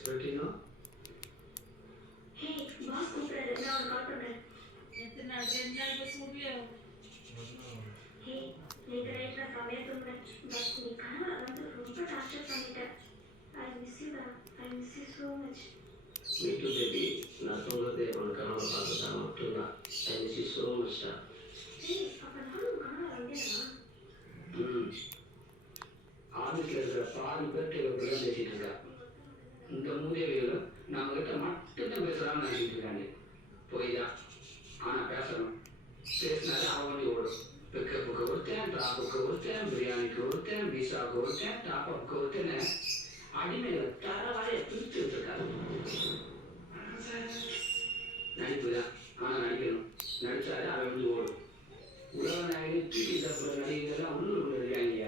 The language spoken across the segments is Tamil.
expecting now? Hey, boss கூப்பிடுறாரு. நான் உனக்கு கால் பண்றேன். எத்தனை நாள் 2 நாள் பஸ் முடியும். Hey, நேத்து நைட் நான் செமையா தூங்கினேன். பட் நீ கனவுல வந்து ரொம்ப டார்ச்சர் பண்ணிட்ட. I miss you டா. I miss you so much. Me too, baby. நான் சொல்றதே உனக்கு கனவு பார்த்தா மட்டும்தான். I miss you so much டா. Hey, அப்ப நானும் கனவுல வந்தேனா? ஆபீஸ்ல இருக்கிற பாதி பேர்கிட்ட இவங்க பேசிட்டு இருக்கா. இந்த மூதேவிகளும் நம்ம கிட்ட மட்டும்தான் பேசுறான்னு நினைச்சிட்டு இருக்காங்க. போய் தான். ஆனா பேசணும். பேசினாலே அவன் ஓடும். பிக்கப்புக்கு ஒருத்தன், ட்ராப்புக்கு ஒருத்தன், பிரியாணிக்கு ஒருத்தன், பீஸாவுக்கு ஒருத்தன், டாப்அப்புக்கு ஒருத்தன் அடிமைகளை தரவாலையை பிரித்து வச்சிருக்காரு. நடிப்பு தான். ஆனா நடிக்கணும். நடிச்சாலே அவன் வந்து ஓடும். உலக நாயகி தூக்கி சாப்பிட்ற நடிகைகள்லாம் உள்ளூர் இருக்காங்க.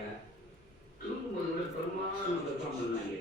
தூங்கும்போது கூட பெரும்பாலும் பெர்ஃபார்ம் பண்ணாங்க.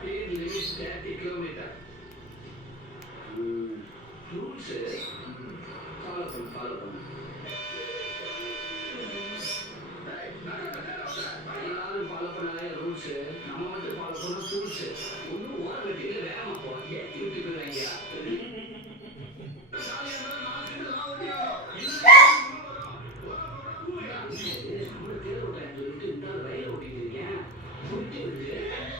Speed limit 30 kilometers. Rules follow பண்ணு. எல்லாரும் ஃபாலோ பண்ணாலே ரூல்ஸ், நம்ம மட்டும் ஃபாலோ பண்ண டூல்ஸ். ஒன்றும் ஓர வெட்டியில் வேகமா போ, ஏற்றி விட்டு போயிடுவாங்க. நம்மளை தேர் ஓட்டான்னு சொல்லிட்டு இந்த ரயில் ஓட்டிட்டு இருக்கேன். போயிட்டு விடுது.